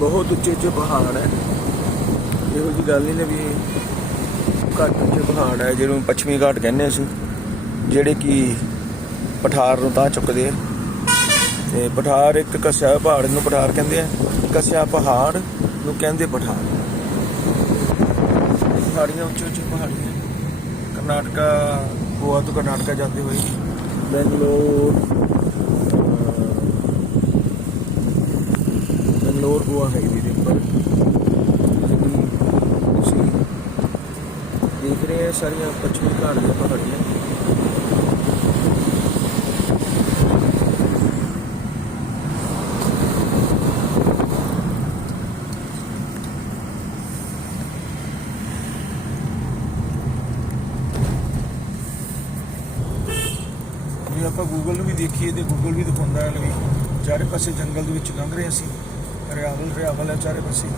ਬਹੁਤ ਉੱਚੇ ਉੱਚੇ ਪਹਾੜ ਹੈ। ਇਹੋ ਜੀ ਗੱਲ ਨਹੀਂ ਨੇ ਵੀ ਘੱਟ ਉੱਚੇ ਪਹਾੜ ਹੈ, ਜਿਹਨੂੰ ਪੱਛਮੀ ਘਾਟ ਕਹਿੰਦੇ ਅਸੀਂ, ਜਿਹੜੇ ਕਿ ਪਠਾਰ ਨੂੰ ਤਾਂ ਚੁੱਕਦੇ ਆ। ਤੇ ਪਠਾਰ ਇੱਕ ਕਸਿਆ ਪਹਾੜ ਨੂੰ ਪਠਾਰ ਕਹਿੰਦੇ ਆ। ਕਸਿਆ ਪਹਾੜ ਨੂੰ ਕਹਿੰਦੇ ਪਠਾਰ। ਪਹਾੜੀਆਂ ਉੱਚੇ ਉੱਚੀ ਪਹਾੜੀਆਂ ਕਰਨਾਟਕਾ, ਗੋਆ ਤੋਂ ਕਰਨਾਟਕਾ ਜਾਂਦੇ ਹੋਏ। ਬੈਂਗਲੋਰ ਬੈਂਗਲੋਰ ਗੋਆ ਹਾਈਵੇ ਦੇ ਉੱਪਰ ਜਿਹੜੀ ਤੁਸੀਂ ਦੇਖ ਰਹੇ ਹੋ ਸਾਰੀਆਂ ਪੱਛਮੀ ਘਾਟ ਦੀਆਂ ਪਹਾੜੀਆਂ। ਜੇ ਆਪਾਂ ਗੂਗਲ ਨੂੰ ਵੀ ਦੇਖੀਏ ਤੇ ਗੂਗਲ ਵੀ ਦਿਖਾਉਂਦਾ ਹੈ ਵੀ ਚਾਰੇ ਪਾਸੇ ਜੰਗਲ ਦੇ ਵਿੱਚ ਲੰਘ ਰਹੇ ਸੀ ਹਰਿਆਵਲ ਹਰਿਆਵਲ ਹੈ ਚਾਰੇ ਪਾਸੇ